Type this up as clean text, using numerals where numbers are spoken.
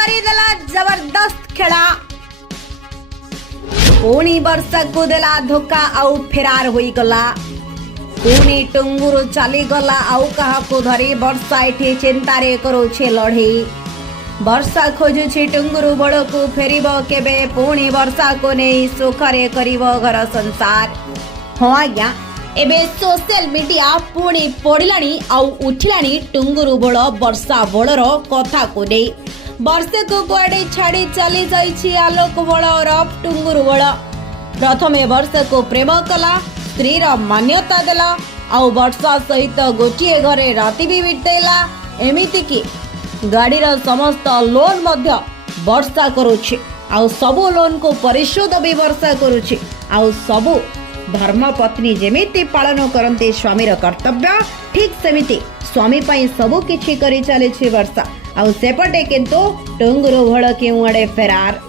करिदेला जबरदस्त खेला पुणी वर्षा को देला धोखा आउ फेरार होई गला पुणी टुंगुरु चली गला आउ कहा को धरी वर्षा एठी चिंतारे करूछे लढई वर्षा खोजुछि टुंगुरु बड़ को फेरिब केबे पुणी वर्षा को नहीं सुखरे करिब घर संसार। हाँ आज्ञा एबे सोशल मीडिया पुणी पड़िलाणी आउ उठिलाणी टुंगुरु बड़ वर्षा बड़र कथा को नहीं वर्षे को कुआडे छाड़ी चली जाइछि आलोक बड़ रफ टुंगुरु बड़ प्रथमे वर्षे को प्रेम कला स्त्रीर मान्यता देला आउ वर्षा सहित गोटिए घरे राति भी बितेला एमिति कि गाड़ीर समस्त लोन मध्य वर्षा करुछि आउ सबु लोन को परिशोध भी वर्षा करुछि आउ सबु धर्मपत्नी जेमिति पालन करते स्वामीर कर्तव्य ठीक सेमिति स्वामी पाई सबु किछि करि चलेछि वर्षा आउ सेपटे किंतु टुंगुरु भड़ केउ आड़े फेरार।